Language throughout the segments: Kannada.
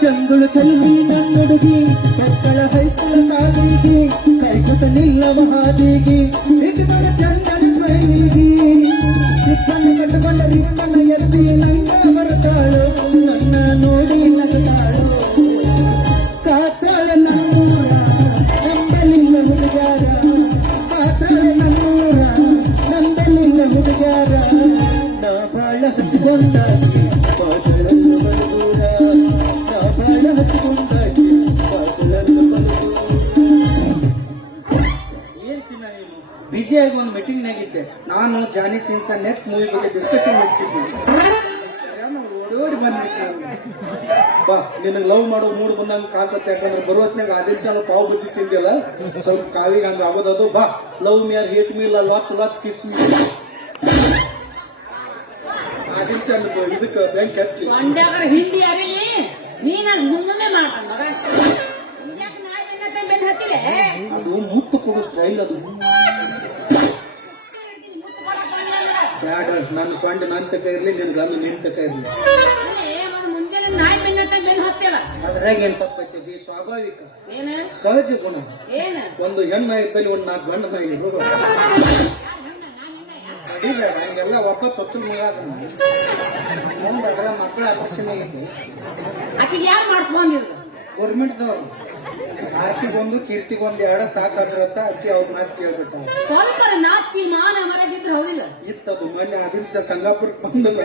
చంద్రుడు చల్లి నన్నుడికి పెద్దల హైస్కూల్ నాదికి కైకుత నిల్లవ హాదికి ఇటుబడ చందని స్మైలికి ఇప్పని కట్టుబడ రిప్పన ఎత్తి నంగ బరతాడు నన్న నోడి నగతాడు కాత్రాల నన్నూర నందలింగ ముడిగార కాత్రాల ಬಾಳ ಹಚ್ಚಿಕೊಂಡ ಬಾದಳನ್ನು ಏನ್ ಚಿನ್ನ ನೀನು ಆಗಿ ಒಂದು ಮೀಟಿಂಗ್ ನಾಗಿದ್ದೆ. ನಾನು, ಜಾನಿ, ಸಿನ್ಸ್ ನೆಕ್ಸ್ಟ್ ಮೂವಿ ಬಗ್ಗೆ ಡಿಸ್ಕಷನ್ ನಡೆಸಿದ್ದೆ ಓಡಿ ಓಡಿ ಬಂದ್ಬಿಟ್ಟು ಬಾ, ನಿನಗೆ ಲವ್ ಮಾಡೋ ಮೂಡ್ ಬಂದಂಗೆ ಕಾಣ್ತತ್ತೆ. ಯಾಕಂದ್ರೆ ಬರೋ ಹೊತ್ನಾಗ ಸಾಲ ಪಾವ್ ಬಜ್ಜಿ ತಿಂದಿಲ್ಲ ಸ್ವಲ್ಪ ಕಾವಿಗೆ ಹಂಗ ಆಗೋದದು ಬಾ love me or hate me latch ಲಾಚ್ ಕಿಸ್ ಮಿ ಇದಕ್ಕೆ ಬ್ಯಾಂಕ್ ಹಚ್ಚಿ. ಮಂಡ್ಯಾಗರ ಹಿಂಡಿ ಅರಿಲಿ ನೀನ ಮುಂದೆ ಮಾಡ್ತಾನ ಮಗ. ಯಾಕೆ ನಾಯಿ ಬೆನ್ನತ್ತೆ ಹತ್ತಿಲೆ ಅದು ಮುತ್ತು ಕೊಡೋ ಸ್ಟೈಲ್ ಅದು. ಬ್ಯಾಡ ನನ್ನ ಸೊಂಡ ನನ್ನ ತಕ ಇರ್ಲಿ ನಿನ್ ಗಂದು ನಿನ್ ತಕ ಇರ್ಲಿ. ಮುಂಜಾನೆ ನಾಯಿ ಬೆನ್ನತ್ತೆ ಬೆನ್ನ ಹತ್ತಿಲ್ಲ ಅದ್ರಾಗ ಏನ್ ತಪ್ಪೈತಿ? ಸ್ವಾಭಾವಿಕ. ಸಹಜ ಗುಣ. ಏನ? ಒಂದು ಹೆಣ್ಣು ನಾಯಿ ಒಂದು ನಾಲ್ಕು ಗಂಡು ನಾಯಿ ಇರ್ಬೋದು ಅಡಿಬೇಡ ಹಂಗೆಲ್ಲ ಒಬ್ಬ ಚೊಚ್ಚಲ್ ಮಗ ಮಕ್ಕಳ ಆಕಿಗೆ ಯಾರು ಗೌರ್ಮೆಂಟ್ದವ್ರು. ಆರ್ತಿಗೊಂದು ಕೀರ್ತಿಗೊಂದು ಎರಡ ಅಂತ ಅಕ್ಕಿ ಅವ್ರ ಮಾತು ಕೇಳ್ಬಿಟ್ಟು ಸ್ವಲ್ಪ ನಾಚಿಕೆ ಮಾನ ಮರಗಿದ್ರೆ ಇತ್ತದು ಮೊನ್ನೆ ಅದಿಲ್ಸ ಸಂಗಾಪುರಕ್ಕೆ ಬಂದಲ್ಲ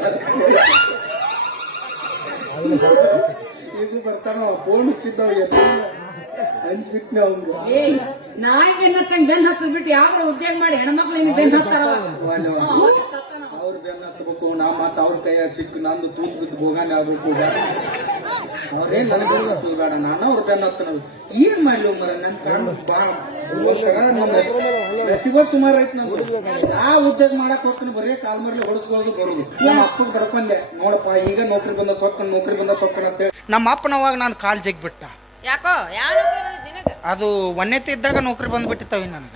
ಈಗ ಬರ್ತಾನ ಫೋನ್ ಹಚ್ಚಿದ್ದವ್ ಹಂಚ್ಬಿಟ್ನೆ ಅವ್ನು ಏ ನಾಯಿ ಬೆನ್ನತ್ತಂಗ್ ಬೆನ್ ಹತ್ತದ್ ಬಿಟ್ಟು ಯಾರು ಉದ್ಯೋಗ ಮಾಡಿ ಹೆಣ್ಮಕ್ಳು ಬೆನ್ ಹತ್ತಾರ ಅವ್ರ ಬೆನ್ನ ಹತ್ಬೇಕು ನಾ ಮತ್ತೆ ಅವ್ರ ಕೈಯ ಸಿಕ್ಕು ನಂದು ತೂತ್ ಬಿದ್ದು ಭೋಗಾನೆ ಆಗ್ಬೇಕು ಅವ್ರೇನ್ ನನಗೆ ಬೇಡ ನಾನು ಅವ್ರ ಬೆನ್ನ ಹತ್ತನದು. ಏನ್ ಮಾಡ್ಲಿ ಮರ ನನ್ ಕಾಣ್ ಬಾ ಒಂಥರ ನನ್ನ ರಸಿಬ ಸುಮಾರು ಐತ್ ನಂದು. ಆ ಉದ್ಯೋಗ ಮಾಡಕ್ ಹೋಗ್ತೀನಿ ಬರೀ ಕಾಲ್ ಮರ್ಲಿ ಹೊಡಸ್ಕೊಳ್ಳೋದು ಬರೋದು. ನಮ್ಮ ಅಪ್ಪಗ್ ಬರ್ಕೊಂಡೆ ನೋಡಪ್ಪ ಈಗ ನೌಕರಿ ಬಂದ ತೊಕ್ಕೊಂಡ್ ನೌಕರಿ ಬಂದ ತೊಕ್ಕೊಂಡ್ ಅಂತ ಹೇಳಿ. ನಮ್ಮ ಅಪ್ಪನವಾಗ ನಾನು ಕಾಲ್ ಜಗ್ ಬಿಟ್ಟ ಯಾಕೋ ಯಾವ ಅದು ಒನ್ನೆತ್ತೆ ಇದ್ದಾಗ ನೌಕರಿ ಬಂದ್ಬಿಟ್ಟಿತ್ತವಿ ನಾನು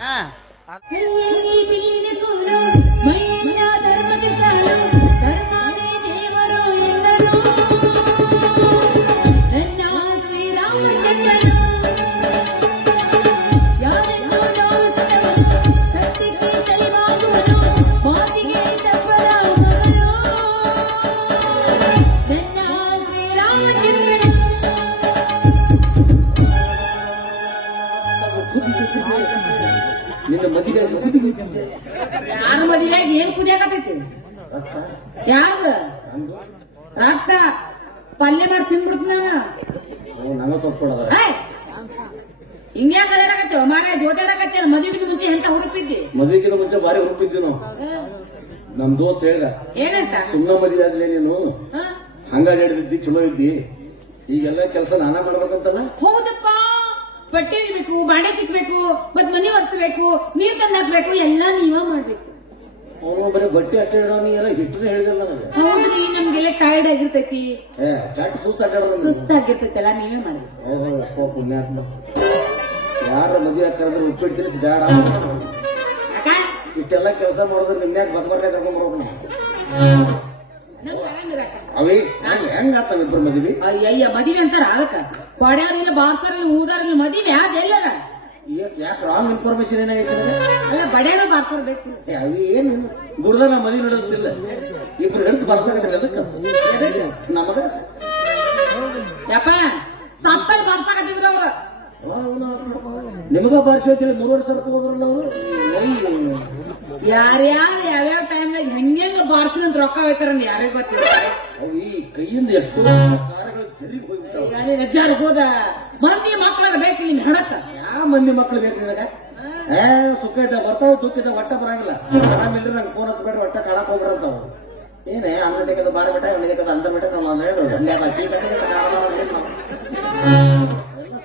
ಮದುವೆ ಕುದಿಗೆ ಯಾರ ಮದುವೆಯಾಗ ಏನ್ ಕುದಿಯಾಕತೈತಿ ಯಾರ್ದ? ರಕ್ತ. ಪಲ್ಯ ಮಾಡಿ ತಿನ್ಬಿಡ್ತೀನಿ ನಾನು. ನಂಗ ಸ್ವಲ್ಪ ಕೊಡೋದಾರ ಏಯ್! ಹಿಂಗ್ಯಾಕ ಅಲ್ಲಾಡಕತ್ತೀವ ಮಾರ ಜೋತಾಡಕತ್ತೀವ ಮದುವೆಗಿಂತ ಮುಂಚೆ ಎಂತ ಹುರುಪಿದ್ದಿ? ಮದುವೆಗಿಂತ ಮುಂಚೆ ಭಾರಿ ಹುರುಪಿದ್ದೆ ನಾವು ನಮ್ ದೋಸ್ತ್ ಹೇಳ್ದ ಏನಂತ? ಸುಮ್ಮನೆ ಮದುವೆ ಆಗ್ಲಿ ನೀನು? ಹಂಗಾಗಿ ಹಿಡಿದಿದ್ದಿ ಚಲೋ ಇದ್ದಿ. ಈಗೆಲ್ಲ ಕೆಲಸ ನಾನ ಮಾಡ್ಬೇಕಂತಲ್ಲ? ಹೌದಪ್ಪ. ಬಟ್ಟೆ ಇಡ್ಬೇಕು ಬಾಂಡೆ ತಿಕ್ಬೇಕು ಮತ್ ಮನಿ ಒರೆಸ್ಬೇಕು ನೀರ್ ತಂದ್ ಹಾಕ್ಬೇಕು ಎಲ್ಲಾ ನೀವ ಮಾಡ್ಬೇಕು. ಅವನು ಬರೀ ಬಟ್ಟೆ ಅಷ್ಟೇ ಎಲ್ಲ ಹಿಸ್ಟ್ರಿ ಹೇಳಿದಲ್ಲ ನನಗೆ. ಹೌದ್ರಿ ನಮ್ಗೆಲ್ಲ ಟೈರ್ಡ್ ಆಗಿರ್ತೈತಿ. ಏ ಸುಸ್ತ ಸುಸ್ತಾಗಿರ್ತೈತೆಲ್ಲ ನೀವೇ ಮಾಡ್ಬೇಕು. ಓಹೋ ಅಪ್ಪ ಪುಣ್ಯಾತ್ಮ. ಯಾರ ಮದುವೆ ಕರೆದ್ರೆ ಉಪ್ಪಿಟ್ಟು ಬೇಡ. ಇಷ್ಟೆಲ್ಲ ಕೆಲಸ ಮಾಡಿದ್ರೆ ನಿನ್ನೆ ಬಂದ್ಬರ್ಲೆ ಕರ್ಕೊಂಡ್ ಅವೇ ಹೆಂಗ್ ಮದುವೆ? ಅಯ್ಯಯ್ಯ ಮದಿವೆ ಅಂತಾರ ಅದಕ್ಕ. ಕೊಡ್ಯಾರಿಲ್ಲ ಬಾರ್ಸಾರಿಲ್ಲ ಊದಾರಿಲ್ಲ ಮದಿವೆ ಯಾವ್ದು ಎಲ್ಲರ? ಯಾಕೆ ರಾಂಗ್ ಇನ್ಫಾರ್ಮೇಶನ್ ಏನಾಗೈತೆ ಬಡ್ಯಾರು ಬಾರ್ಸಾರ್ ಬೇಕು. ಅವಿ ಏನು? ಗುಡ್ದ ನಮ್ಮ ಮನೆ ನಡೆದಿಲ್ಲ. ಇಬ್ರು ಹಿಡಿದು ಬರ್ಸಕತ್ರಿ ಅದಕ್ಕೆ? ನಮಗ? ಯಪ್ಪ ಸತ್ತಲ್ಲಿ ಬರ್ಸಾಕತ್ತಿದ್ರ ಅವ್ರ. ನಿಮಗ ಬಾರಿಸಿ ಮೂರು ವರ್ಷ ಸರ್ಕ ಹೋದ್ರಲ್ಲ ಅವರು? ಯಾರ್ಯಾರು ಯಾವ್ಯಾವ ಟೈಮ್ನಾಗ ಹೆಂಗೆಂಗ ಬಾರ್ಸಿನ ಅಂತ ರೊಕ್ಕ ಹೋಯ್ತಾರ ಯಾರಿಗ ಗೊತ್ತಿಲ್ಲ. ಅವು ಈ ಕೈಯಿಂದ ಎಷ್ಟೋ ಕಾರ್ಯಗಳು ಜರಿಗೆ ಹೋಗ್ಬಿಟ್ಟಾವ. ಅಲ್ಲಿ ರಜಾರ್ ಹೋದ ಮಂದಿ ಮಕ್ಳಿಗೆ ಬೇಕು ನಿಮ್ ಹೆಣಕ್ಕ. ಯಾವ ಮಂದಿ ಮಕ್ಳು ಬೇಕು ನಿನಗ? ಏ ಸುಖ ಇದ್ದ ಬರ್ತಾವ ದುಃಖ ಇದ್ದ ಒಟ್ಟ ಬರಂಗಿಲ್ಲ. ಆರಾಮಿಲ್ರಿ ನಂಗೆ ಫೋನ್ ಹಚ್ಬೇಡ್ರಿ ಒಟ್ಟ ಕಾಳಕ್ ಹೋಗ್ಬಿಡಂತಾವ. ಏನೇ ಅಂದ ತೆಗೆದು ಬಾರಿ ಬಿಟ್ಟ ಅವನ ತೆಗೆದು ಅಂದ ಬಿಟ್ಟ ನಾನು ಹೇಳಿದ್ರು ಬಾಕಿ ಕತೆ ಕಾರಣ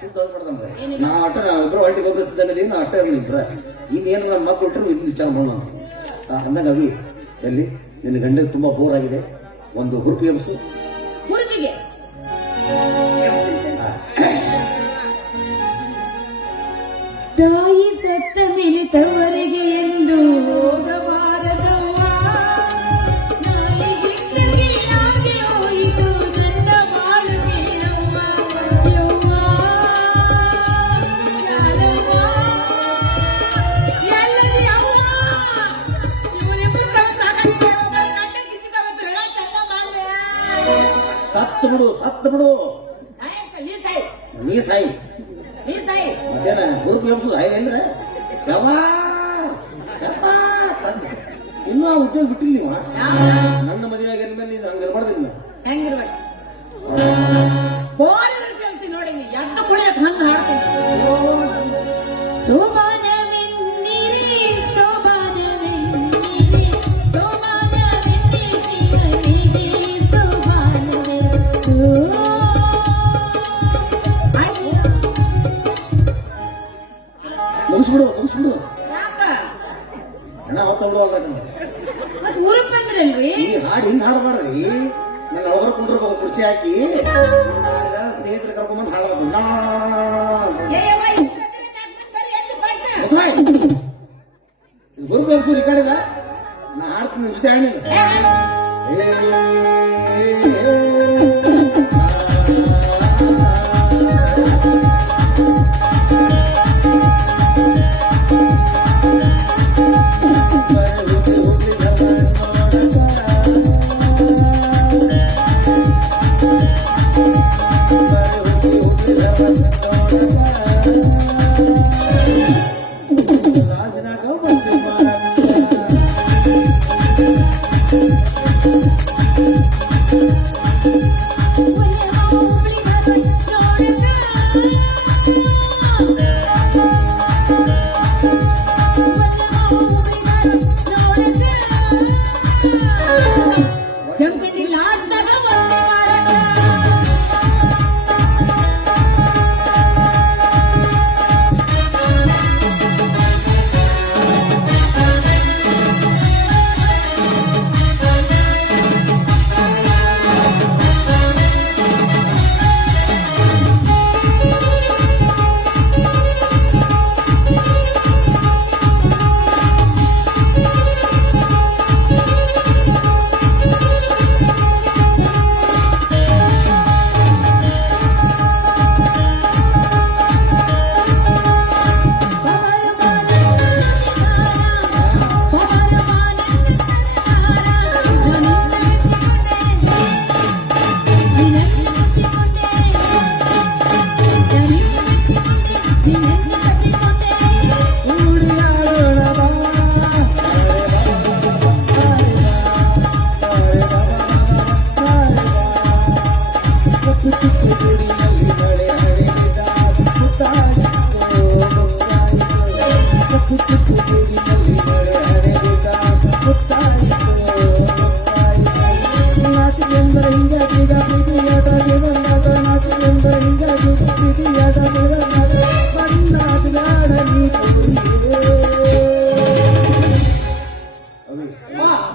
ಸುದ್ದ ಹೋಗ್ಬಿಡ್ದಂಗ ನಾ ಆಟ ನಾವು ಇಬ್ರು ಹೊಳ್ಳಿ ಒಬ್ರು ಸಿದ್ದಂಗದೀವಿ ನಾ ಅಟ್ಟ ಇರ್ಲಿ ಇಬ್ರ. ಇನ್ನೇನು ನಮ್ಮ ಮಗ ಕೊಟ್ಟರು ಇದನ್ನ ವಿಚಾರ ಮಾಡೋಣ ಅಂದಾಗ ಅವಿ ಎಲ್ಲಿ? ನಿನ್ನ ಗಂಡ ತುಂಬಾ ಬೋರ್ ಆಗಿದೆ. ಒಂದು ಹುರುಪಿ ಎಬ್ಸು. ಹುರುಪಿಗೆ? ತಾಯಿ ಸತ್ತ ಮೇಲೆ ತವರಿಗೆ ಎಂದು ಹೋಗಬಾರದವ್ವ ಸತ್ತು ಬಿಡು ಸತ್ತು ಬಿಡು. ನೀ ಸಾಯಿ. ಮತ್ತೇನ ಗುರು ಯಪ್ಪ ತಂದೆ. ಇನ್ನೂ ಆ ಉದ್ಯೋಗ ಬಿಟ್ಟಿಲ್ಲ ನೀವು? ನನ್ನ ಮದುವೆ ಆಗಿರ್ಮೇಲೆ ಮೇಲೆ ನೀನು ಹಂಗೆ ಹೆಂಗಿರ್ಬೇಕು? ಮುಗಿಸ್ಬಿಡು ಮುಗಿಸ್ಬಿಡು. ಯಾಕ? ಅಣ್ಣ ಮತ್ ಊರಿಗೆ ಬಂದ್ರಲ್ರಿ ಈ ಹಾಡು ಹಿಂಗ್ ಹಾಡಬಾರ್ದ್ರಿ. ನನ್ನ ಅವ್ರ ಕುಂಡ್ರಬೇಕು ಕುರ್ಚಿ ಹಾಕಿ ಸ್ನೇಹಿತರು ಕರ್ಕೊಂಡ್ಬಂದು ಹಾಡಬೇಕು ಬರ್ಬೇಕು ಗುರು ಬೇರ್ಸು ರಿಕಾರ್ಡ್ ನಾ ಹಾಡ್ತೀನಿ ಜೊತೆ ಹಾಡಿನ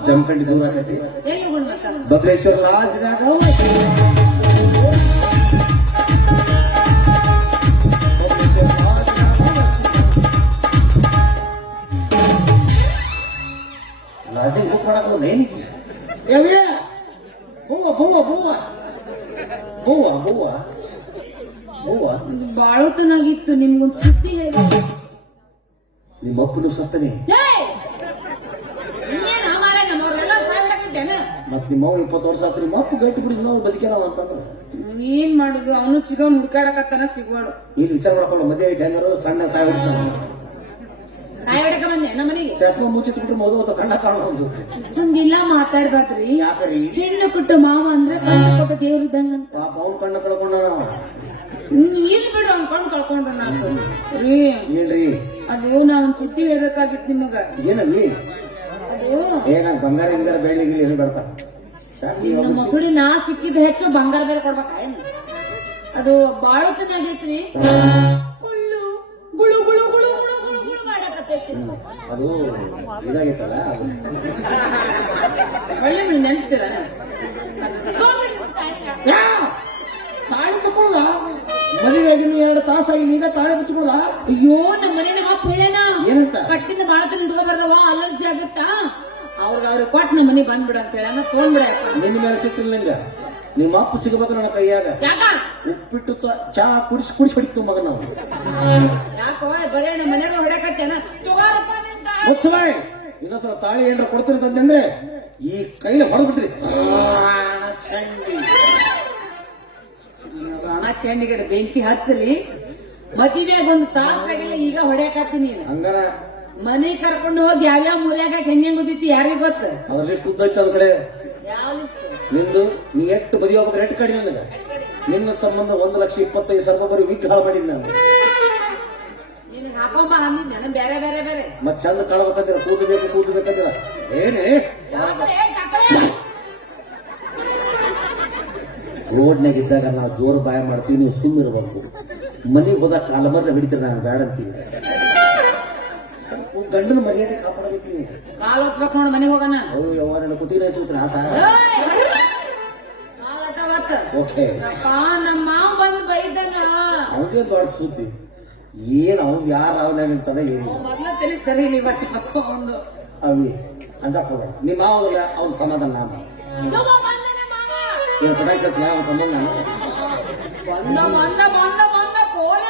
ಜಮಖಂಡಿ ದೂರ ಆಗೈತಿ ಎಲ್ಲಿ ಹೋಗೋಣ ಮತ್ತ ಬಬಲೇಶ್ವರ ಲಾಜ್ನಾಗ ಲಾಜಿಂಗ್ ಬುಕ್ ಮಾಡಕ್ ಒಂದು ಏನಿಗೆ ಯಾವೇ ಬೂವ ಬೂವ ಬೂವ ಬೂವ ಬೂವ ಬೂವ ಒಂದು ಬಾಳೋತನಾಗಿತ್ತು ನಿಮ್ಗೊಂದು ಸುದ್ದಿ ಹೇಳಿ ನಿಮ್ಮ ಅಪ್ಪನು ಸತ್ತನೆ. ಏನು ಮಾರ ನಮ್ಮವ್ರೆಲ್ಲ ಸಾಯ್ಬಿಡಕಿದ್ದೇನ ಮತ್ ನಿಮ್ಮ ಅವ್ವ ಇಪ್ಪತ್ತು ವರ್ಷ ಆತ್ರಿ ನಿಮ್ಮ ಅಪ್ಪ ಗಟ್ಟಿ ಬಿಡಿ ನಾವು ಬದುಕೇನವ ಅಂತಂದ್ರೆ ಏನ್ ಮಾಡುದು? ಅವನು ಚಿಗ ಹುಡ್ಕಾಡಕತ್ತಾನ ಸಿಗ್ವಾಡು ಇಲ್ಲಿ ವಿಚಾರ ಮಾಡ್ಕೊಂಡು ಮದುವೆ ಐತೆ ಹೆಂಗಾರು ಸಣ್ಣ ಸಾಯ್ ಬಿಡ್ತಾನೆ ಸಾಯ್ಬಿಡಕ ಬಂದೆ ನಮ್ಮ ಮನೆಗೆ. ಚಸ್ಮಾ ಮುಚ್ಚಿಟ್ಬಿಟ್ಟು ಮೋದು ಅಂತ ಕಣ್ಣ ಕಾಣೋದು ಹಂಗಿಲ್ಲ ಮಾತಾಡ್ಬಾರ್ದ್ರಿ. ಯಾಕರಿ ಹೆಣ್ಣು ಕೊಟ್ಟು ಮಾವ ಅಂದ್ರೆ ಕಣ್ಣು ಕೊಟ್ಟ ದೇವ್ರ ಇದ್ದಂಗಂತ. ಪಾಪ ಅವ್ನ ಕಣ್ಣ ಕಳ್ಕೊಂಡ ಇಲ್ಲಿ ಬಿಡು ಅನ್ಕೊಂಡು ಕಳ್ಕೊಂಡ್ರ ನಾನು ರೀ ಹೇಳ್ರಿ ಅದು ನಾವ್ ಒಂದ್ ಸುದ್ದಿ ಹೇಳ್ಬೇಕಾಗಿತ್ತು ನಿಮಗ. ಏನಲ್ಲಿ? ಅದು ಏನ ಬಂಗಾರ ಹಿಂಗಾರ ಬೆಳ್ಳಿ ಗಿಳಿ ಏನು ಸಾಕು ನಮ್ಮ ಒಬ್ಬ ನಾ ಸಿಕ್ಕಿದ ಹೆಚ್ಚು ಬಂಗಾರ ಬೇರೆ ಕೊಡ್ಬೇಕಾ ಏನ್? ಅದು ಬಾಳತನಾಗೈತ್ರಿ ಕುಳ್ಳು ಅದು ಇದಾಗಿತ್ತಲ್ಲ? ಒಳ್ಳೆ ಮನೆ ನೆನ್ಸ್ತೀರ! ತಾಳಿ ತಕೊಳ್ಳ ಮದುವೆ ಎರಡು ತಾಸಾಗಿ ಈಗ ತಾಳಿ ಬಿಚ್ಕೊಳ್ಳ ಅಯ್ಯೋ ನಮ್ಮ ಮನೇನ ಅಪ್ಪ ಹೇಳೇನ ಏನಂತ? ಕಟ್ಟಿಂದ ಬಾಳತನ ಇಟ್ಕೊ ಬರ್ದವ ಅಲರ್ಜಿ ಆಗುತ್ತಾ? ಅವ್ರಿಗೆ ಅವ್ರಿಗೆ ಕೊಟ್ಟು ನಮ್ಮ ಮನೆ ಬಂದ್ಬಿಡ ಅಂತ ಹೇಳ ತಗೊಂಡ್ಬಿಡ ನಿನ್ನ ಮೇಲೆ ಸಿಟ್ಟಿಲ್ಲ ನಿಂಗ. ನಿಮ್ಮ ಅಪ್ಪ ಸಿಗಬೇಕು ನನ್ನ ಕೈಯಾಗ? ಯಾಕ? ಉಪ್ಪಿಟ್ಟು ತ- ಚಾ ಕುಡಿಸಿ ಕುಡಿಸಿ ಹೊಡಿತು ಮಗ ನಾವು ಯಾಕೋ ಬರೇ ನಮ್ಮ ಮನೆಯವ್ರು ಹೊಡ್ಯಾಕತ್ತೇನ? ತಗೋರಪ್ಪ ನಿನ್ ತಾಳಿ. ಏನಾರ ಕೊಡ್ತೀನಿ ಅಂತಂದ್ರೆ ಈ ಕೈಲಿ ಹೊಡೆದ್ಬಿಟ್ರಿ ಅಣ ಚೆಂಡಿಗಡೆ ಬೆಂಕಿ ಹಚ್ಚಲಿ. ಮದುವೆಗೆ ಒಂದು ತಾಸಾಗಿಲ್ಲ ಈಗ ಹೊಡ್ಯಾಕತ್ತೀನಿ ನೀನು. ಹಂಗಾರ? ಮನೆ ಕರ್ಕೊಂಡು ಹೋಗಿ ಯಾವ್ಯಾವ ಮೂಲ್ಯಾಗ ಹೆಂಗ್ ಹೆಂಗ್ ಉದಿತಿ ಯಾರಿಗೂ ಗೊತ್ತ? ಅದ್ರ ಲಿಸ್ಟ್ ಉದ್ದೈತೆ ಅದ್ ಕಡೆ? ನಿಂದು ನೀ ಎಷ್ಟು ಬದಿ ಹೋಗ್ಬೇಕು ರೇಟ್ ಕಡಿಮೆ ನನಗೆ ನಿನ್ನ ಸಂಬಂಧ ಒಂದು ಲಕ್ಷ ಇಪ್ಪತ್ತೈದು ಸಾವಿರ ಬರೀ ವೀಕ್ ಹಾಳು ಮಾಡಿದ್ ನಾನು. ಬೇರೆ ಬೇರೆ ಬೇರೆ. ಮತ್ ಚಂದ ಕಾಣಬೇಕಂದಿರ ಕೂತು ಬೇಕು ಕೂತು ಬೇಕಂದಿರ ಏನೇ ರೋಡ್ನಾಗ ಇದ್ದಾಗ ನಾವು ಜೋರು ಬಾಯ ಮಾಡ್ತೀವಿ ನೀವು ಸುಮ್ಮಿರ್ಬೇಕು ಮನೆಗೆ ಹೋದಾಗ ಕಾಲಮರ್ನ ಹಿಡಿತೀರಿ ನಾನು ಬೇಡ ಅಂತೀವಿ ಗಂಡನ ಮರ್ಯಾದೆ ಕಾಪಾಡಬೇಕು ನೀವು ಕಾಲ್ ನೋಡು ಮನೆಗೆ ಹೋಗೋಣ. ಅಯ್ಯೋ ನನ್ನ ಕುತ್ತಿಗೆ ಹಚ್ಚುತ್ತರ ಆತ. ಓಕೆ. ನಮ್ಮ ಮಾವ ಬಂದ್ ಬೈದನ. ಅವನಿಗೆ ದೊಡ್ಡ ಸುದ್ದಿ? ಏನ್ ಅವ್ನ್ ಯಾರು ಅವನ ಏನು ಮೊದ್ಲ ತಲೆ ಸರಿ ಅವಿ ಅಂಜಕ್ ಹೋಗ್ಬೇಡ ನಿಮ್ಮ ಮಾವಲ್ಲ ಅವ್ನ ಸಮಾಧಾನ ಏನ್ ಏನು ಸತ್ಯ ಅವನ ಸಂಬಂಧ? ಬಂದ ಬಂದ ಬಂದ ಬಂದ ಕೋಲೆ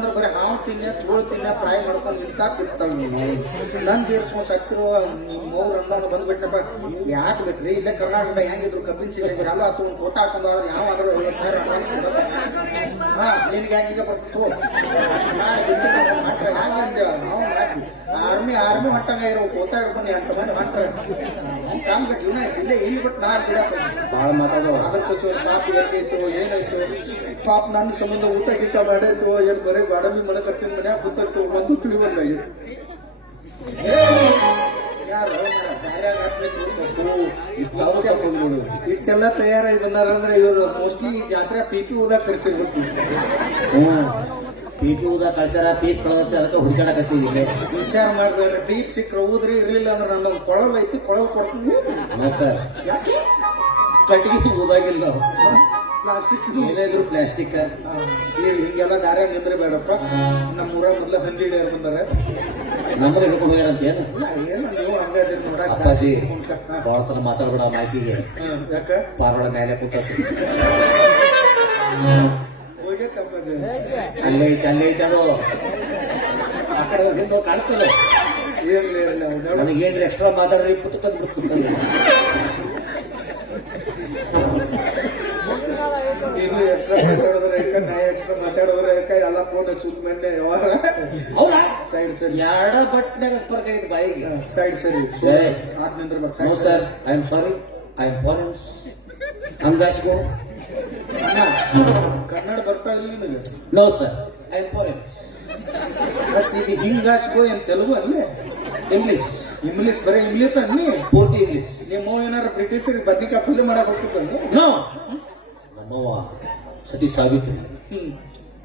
ತಿನ್ನಂದ್ರ ಬರೀ ಹಾವು ತಿನ್ನ, ಚೂಳು ತಿನ್ನ, ಪ್ರಾಯ ಮಾಡ್ಕೊಂಡು ನಿಂತಾ ತಿಂತಾವ್ ನನ್. ಸೇರಿಸುವ ಸತ್ತಿರುವ ಮೌರ್ ಅಂದವನು ಬಂದ್ಬಿಟ್ಟಪ್ಪ ಯಾಕೆ ಬೇಕ್ರಿ? ಇಲ್ಲೇ ಕರ್ನಾಟಕದ ಹೆಂಗಿದ್ರು ಕಬ್ಬಿನ ಸೀಸನ್ ಚಾಲು ಆತು ಒಂದು ಹಾಕೊಂಡು ಆದ್ರೆ ಯಾವ ಆದ್ರೂ ಸರ್ ಹಾ, ನಿನ್ಗೆ ಹೆಂಗೀಗ ಬರ್ತಿತ್ತು. ಅಂದೇವ ನಾವು ಆರ್ಮಿ ಆರ್ಮಿ ಹೊಟ್ಟಂಗ ಇರೋ ಕೋತ ಹಿಡ್ಕೊಂಡು ಎಂಟು ಮಂದಿ ಮಾಡ್ತಾರೆ. ನಮ್ಗೆ ಜೀವನ ಇಲ್ಲೇ ಇಲ್ಲಿ ಬಿಟ್ಟು ನಾ ಬಿಡಪ್ಪ? ಭಾಳ ಮಾತಾಡೋ ಅದ್ರ ಸಚಿವ ಪಾಪ ಎಷ್ಟೈತು ಏನಾಯ್ತು? ಪಾಪ ನನ್ನ ಸಂಬಂಧ ಊಟ ಗಿಟ್ಟ ಮಾಡಾಯ್ತು ಏನು ಬರೀ ಬಾಡಮಿ ಮಲಕತ್ತಿನ ಮನ್ಯಾಗ ಕೂತೈತು ಒಂದು ತಿಳಿವಲ್ಲಾಗಿತ್ತು ಯಾರು ಇಷ್ಟೆಲ್ಲ ತಯಾರಾಗಿ ಬಂದಾರ ಅಂದ್ರೆ ಇವರು ಮೋಸ್ಟ್ಲಿ ಈ ಜಾತ್ರೆ ಪಿ ಪಿ ಊದಾಗ ಕರ್ಸಿರ್ಬೇಕು. ಹ್ಞೂ ಪೀಪಿ ಊದ ಕಳ್ಸ್ಯಾರ ಪೀಪ್ ಕಳೆದತ್ತೆ ಅದಕ್ಕೆ ಹುಡುಕಾಡಕತ್ತೀವಿ ಇಲ್ಲೇ. ವಿಚಾರ ಮಾಡಿದ್ರೆ ಪೀಪ್ ಸಿಕ್ಕರೆ ಊದ್ರಿ ಇರ್ಲಿಲ್ಲ ಅಂದ್ರೆ ನನ್ನೊಂದು ಕೊಳಲ್ ಐತಿ ಕೊಳಲ್ ಕೊಡ್ತೀನಿ ಹಾ ಸರ್. ಯಾಕೆ? ಕಟ್ಟಿಗೆ ಊದಾಗಿಲ್ಲ ನಾವು. ಪ್ಲಾಸ್ಟಿಕ್. ಏನೇ ಇದ್ರು ಪ್ಲಾಸ್ಟಿಕ್ ನೀವು ಹಿಂಗೆಲ್ಲ ದಾರ ನಿಂದ್ರೆ ಬೇಡಪ್ಪ ನಮ್ಮ ಊರ ಮೊದ್ಲ ಹಂದಿ ಹಿಡಿಯರ್ ಬಂದಾರ. ನಮ್ಮನ್ನ ಹಿಡ್ಕೊಂಡು ಹೋಗ್ಯಾರಂತ ಏನು? ಏನು ನೀವು ಹಂಗಾದ್ರೆ ನೋಡಕ್ ಅಪ್ಪಾಜಿ ಭಾಳ ತನ ಮಾತಾಡ್ಬೇಡ ಮಾಹಿತಿಗೆ ಯಾಕೆ? ಪಾರೋಳ ಮೇಲೆ ಕೂತತಿ. ಅಲ್ಲೇ ಐತೆ ಅಲ್ಲೇ ಐತೆ ಅದು. ಆ ಕಡೆ ಹೋಗಿದ್ದು ಕಾಣ್ತದೆ. ಇರ್ಲಿ ಇರ್ಲಿ ನನಗೆ ಏನ್ರಿ ಎಕ್ಸ್ಟ್ರಾ ಮಾತಾಡ್ರಿ ಪುಟ್ಟು ತಂದು ನೀನು ಎಕ್ಸ್ಟ್ರಾ ಮಾತಾಡೋದ್ರ ಯಾಕ ನಾ ಎಕ್ಸ್ಟ್ರಾ ಮಾತಾಡೋದ್ರ ಯಾಕ ಎಲ್ಲ ಫೋನ್ ಸುತ್ತ ಮೇಲೆ ವ್ಯವಹಾರ ಹೌದಾ? ಸೈಡ್ ಸರಿ. ಎರಡ ಬಟ್ನಾಗ ಬರ್ಕೈತಿ ಬಾಯಿಗೆ. ಸೈಡ್ ಸರಿ. ಸರಿ ಆತ್ ನಿಂದ್ರ ಬರ್ no sir. I am sorry I am ಫಾರೆನ್ಸ್ ಹಂಗಾಸ್ಕೋ. ಕನ್ನಡ ಬರ್ತಾ ಇಲ್ಲ ನಿನಗೆ? ನೋ ಸರ್ ಐ ಫಾರಿನ್ ಮತ್ತೆ ಮತ್ ಈಗ ಹಿಂಗಾಸ್ಕೋ ಏನ್ ತೆಲುಗು ಅಲ್ಲೇ ಇಂಗ್ಲಿಷ್ ಇಂಗ್ಲಿಷ್ ಬರೀ ಇಂಗ್ಲಿಷ್ ಅನ್ನಿ ಪೂರ್ತಿ ಇಂಗ್ಲಿಷ್ ನಿಮ್ಮ ಏನಾರ ಬ್ರಿಟಿಷರಿಗೆ ಬದ್ನಿಕಾಯಿ ಪಲ್ಯ ಮಾಡಕ್ ನೋ ನಮ್ಮವ್ವ ಸತಿ ಸಾವಿತ್ರಿ.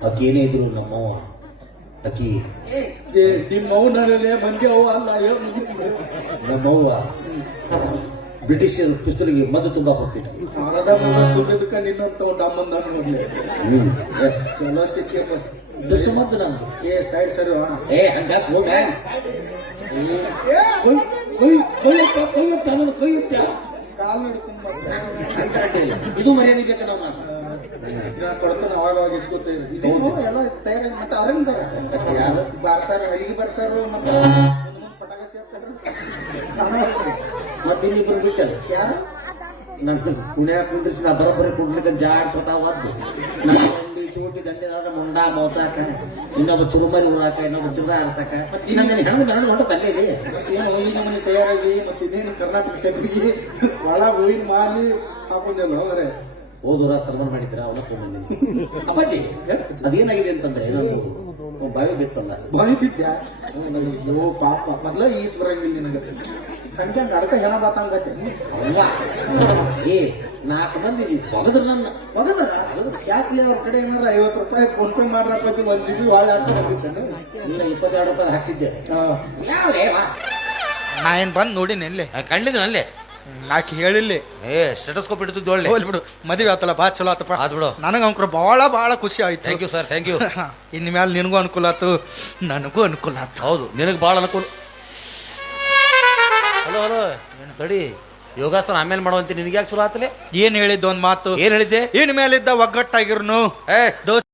ಆಕಿ ಏನೇ ಇದ್ರು ನಮ್ಮವ್ವ. ಆಕಿ ಏ ಏ, ನಿಮ್ಮ ಅವನಲ್ಲೇ ಮಂದಿ ಅವ ಅಲ್ಲ. ನಮ್ಮವ್ವ. ಬ್ರಿಟಿಷರು ಪಿಸ್ತೂಲಿಗೆ ಮದ್ದು ತುಂಬಾ ಹೋಗ್ತಿದ್ರು ಅರದ ಮುದ ತುಂಬಿದಕ್ಕ ನಿನ್ನಂತ ಒಂದು ಅಮ್ಮಂದ ನೋಡ್ಲಿ. ಎಸ್ ಚಲೋ ತಿಕ್ಕಿಯಪ್ಪ ದುಸ್ಸು ಮದ್ದು ನಮ್ದು ಏ ಸೈಡ್ ಸರಿ ಏ ಹಂಗಾಸ್ ಗೋ ಮ್ಯಾನ್ ಕೊಯ್ ಕೊಯ್ ಕೊಯ್ಯಪ್ಪ ಕೊಯ್ಯಪ್ಪ ಅವನು ಕೊಯ್ಯುತ್ತ? ಕಾಲು ಹಿಡ್ಕೊಂಡು. ಇದು ಮರ್ಯಾದೆ ಬೇಕು ನಾವು ಮಾಡ್ತೀವಿ. ಕೊಡ್ತಾನೆ ಅವಾಗ ಅವಾಗ ಇಸ್ಕೊತಾ ಇದ್ರು ಎಲ್ಲ ತಯಾರಾಗಿ ಮತ್ತೆ ಅವರಿಂದ ಬಾರ್ಸಾರ ಅಲ್ಲಿಗೆ ಬರ್ಸಾರು ಮತ್ತೆ ಪಟಾಕ ಸೇರ್ತಾರ ಮತ್ತೆ ಇನ್ನಿಬ್ರು ಬಿಟ್ಟಲ್ಲ ಯಾರು? ನನ್ನ ಕುಣ್ಯಾಗ ಕುಂಡ್ರಿಸಿ ನಾ ಬರೋಬ್ಬರಿ ಕುಂಡ್ಲಿಕ್ಕೆ ಜಾಡ್ ಸ್ವತಃ ಒದ್ದು. ನನ್ನ ದಂಡಿ ಚೂಟಿ ದಂಡಿದಾದ್ರೆ ಮುಂಡ ಮೋಸಾಕ ಇನ್ನೊಬ್ಬ ಚುರುಮರಿ ಉರಾಕ ಇನ್ನೊಬ್ಬ ಚಿತ್ರ ಆಡ್ಸಾಕ. ನನ್ನ ಹೆಣ್ಣು ಹೆಣ್ಣು ಹೊಂಟ ತಲೆ ಇಲ್ಲಿ ಏನು ಈ ನಮೂನಿ ತಯಾರಾಗಿ ಮತ್ತೆ ಇದೇನು ಕರ್ನಾಟಕ ಒಳ ಹೂವಿನ ಮಾಲಿ ಹಾಕೊಂಡಿಲ್ಲ ಅವರೇ ಹೋದೂರ ಸರ್ವರ್ ಮಾಡಿದ್ರ ಅವನ ಬಂದಿನಿ ಅಪ್ಪಾಜಿ ಅದೇನಾಗಿದೆ ಅಂತಂದ್ರೆ ಬಾಯಿ ಬಾವಿ ಬಿತ್ತಲ್ಲ. ಬಾವಿ ಬಿದ್ದ ಪಾಪ. ಮೊದ್ಲ ಈಸ್ ಬರಂಗಿಲ್ಲ ನಿನಗೆ ಹಂಗೆ ನಡಕ ಜನ ಬತ್ತಂಗತ್ತೆ. ಅಲ್ಲ ಏ ನಾಲ್ಕು ಮಂದಿ ಬಗದ್ರ ನನ್ನ. ಮಗದ್ರ ಕ್ಯಾಪ್ಲಿ ಅವ್ರ ಕಡೆ ಏನಾರ ಐವತ್ತು ರೂಪಾಯಿ ಫೋನ್ ಪೇ ಮಾಡ್ರ ಪಚ್ಚಿ ಒಂದ್ ಜಿಬಿ ಒಳ್ಳೆ ಹಾಕಿ ಬಂದಿದ್ದಾನೆ ಇಲ್ಲ ಇಪ್ಪತ್ತೆರಡು ರೂಪಾಯಿ ಹಾಕ್ಸಿದ್ದೆ. ನಾ ಏನ್ ಬಂದ್ ನೋಡಿನಿ ಇಲ್ಲಿ ಕಂಡಿದ್ದು ಅಲ್ಲೇ ಆಕಿ ಹೇಳಿಲ್ಲಿ? ಏ ಸ್ಟೇಟಸ್ಕೋಪ್ ಇಡ್ತಿದ್ದು ಒಳ್ಳೆ. ಹೋಗ್ಲಿ ಬಿಡು. ಮದುವೆ ಆತಲ್ಲ ಬಾ ಚಲೋ ಆತಪ್ಪ. ಅದು ಬಿಡು. ನನಗೆ ಅಂಕ್ರ ಬಹಳ ಬಹಳ ಖುಷಿ ಆಯ್ತು. Thank you sir thank you ಇನ್ನು ಮೇಲೆ ನಿನಗೂ ಅನುಕೂಲ ಆತು ನನಗೂ ಅನುಕೂಲ ಆತು. ಹೌದು ನಿನಗೆ ಭಾಳ ಅನುಕೂಲ ಹಲೋ ಹಲೋ. ತಡಿ ಯೋಗಾಸನ ಆಮೇಲೆ ಮಾಡುವಂತ ನಿನಗೆ ಯಾಕೆ ಚಲೋ ಆತಲೆ? ಏನ್ ಹೇಳಿದ್ದು ಒಂದ್ ಮಾತು? ಏನ್ ಹೇಳಿದ್ದೆ? ಇನ್ ಮೇಲಿದ್ದ ಒಗ್ಗಟ್ಟಾಗಿರ್ನು. ಏ. ದೋಸ್ತ